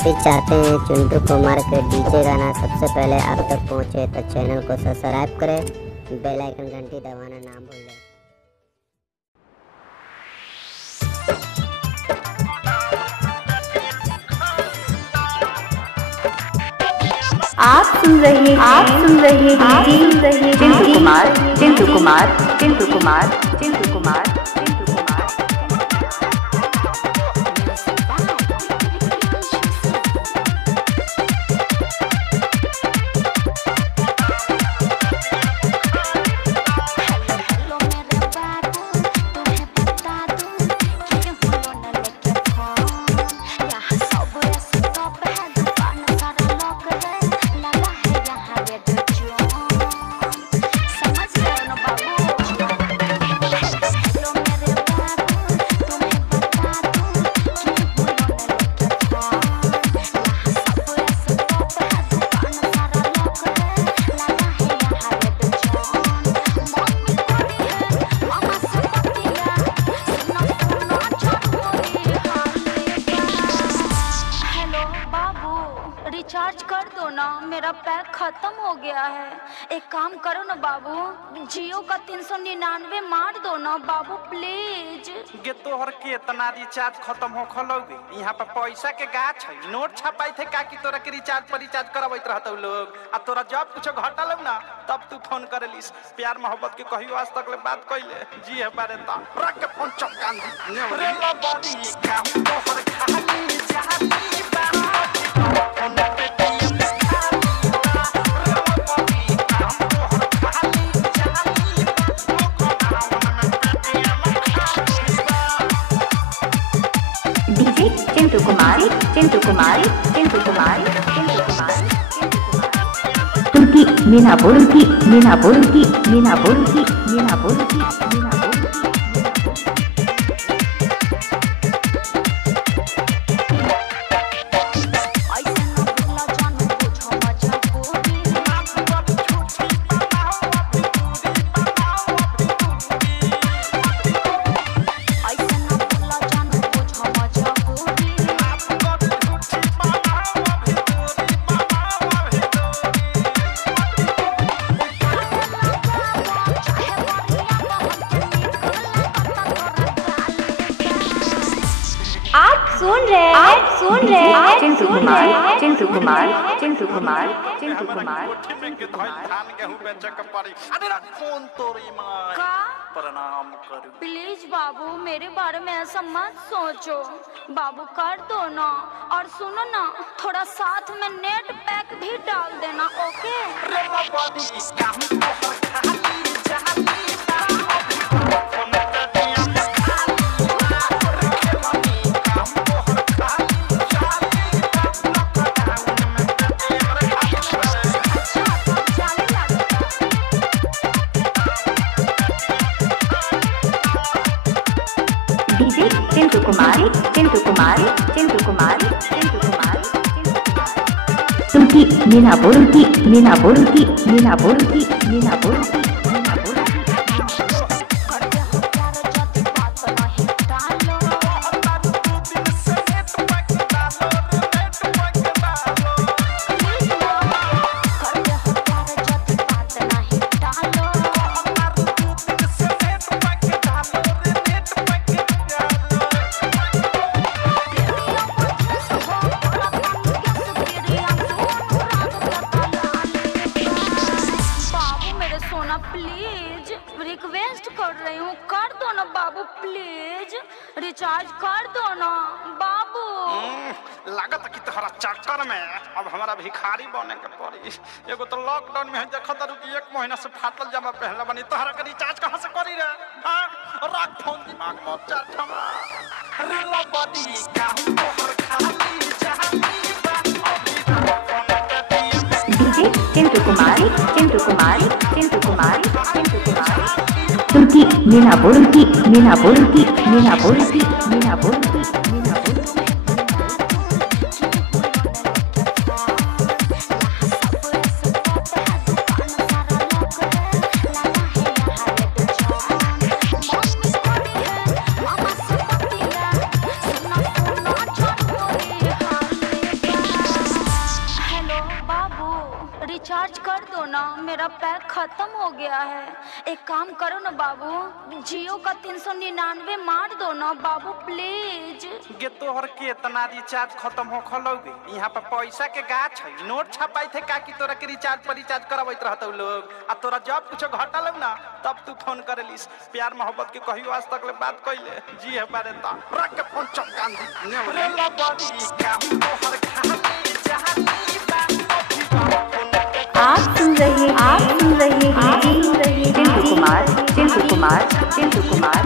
आप भी चाहते हैं चिंटू कुमार के डीजे गाना सबसे पहले आप तक पहुंचे तो चैनल को सब्सक्राइब करें, बेल आइकन घंटी दबाना ना भूलें। आप सुन रहे हैं चिंटू कुमार। रिचार्ज कर दो ना, मेरा पैक खत्म हो गया है। एक काम करो ना बाबू, जियो का 399 मार दो ना बाबू प्लीज। गे तोहर के इतना रिचार्ज खत्म हो खलोगे, यहाँ पर पैसा के गाछ है, नोट छपाई थे का कि तोरा के रिचार्ज पर रिचार्ज करवाइत रहतौ लोग। आ तोरा जब कुछ घटल ना तब तू फोन करेलिस। प्यार मोहब्बत के कहियो आज तक ले बात कइले जी है बारे ता रख के फोन चपकान दी रे लो बॉडी काम तोहर खाली चाहती चिंटू कुमार तुर्की मीना बोरुकी सुन रहे हैं चिंटू कुमार। धान गेहूं बेचे के पड़ी। अरे ना फोन तोरी मां का प्रणाम करू प्लीज बाबू, मेरे बारे में ऐसा मत सोचो बाबू, कर दो ना। और सुनो ना, थोड़ा साथ में नेट पैक भी डाल देना, ओके। रे बॉडी काम तोहर खाली चाहती चिंटू कुमार तुर्की मीना बोरुकी प्लीज रिक्वेस्ट कर रही हूँ, कर दो ना बाबू प्लीज, रिचार्ज कर दो ना बाबू। लागत कि तोहरा चक्कर में अब हमारा भिखारी बने के पड़ी। एगो तो लॉकडाउन में देखत रुकी 1 महीना से फाटल जमा पहले बनी, तोहरा के रिचार्ज कहां से करी रे? हां रख फोन दिमाग में चार ठमा रे लो बॉडी काम तोहर खाली चाहती चिंटू कुमार तुर्की मीना बोरुकी रिचार्ज कर दो ना, मेरा पैक खत्म हो गया है। एक काम करो ना बाबू, जियो का 399 मार दो ना बाबू प्लीज। गे तोहर केतना रिचार्ज खत्म हो खलोगे, यहाँ पर पैसा के गाछ है, नोट छपाई थे काकी तोरा के रिचार्ज पर रिचार्ज करवाइत रहतौ लोग, आ तोरा जब कुछ घटल ना तब तू फोन करेलिस। प्यार मोहब्बत के कहियो आज तक ले बात कइले जी है बारे ता रख के फोन चमकान दी रे लबड़ी काम तोहर खाली जहानी आप सुन रहे हैं चिंटू कुमार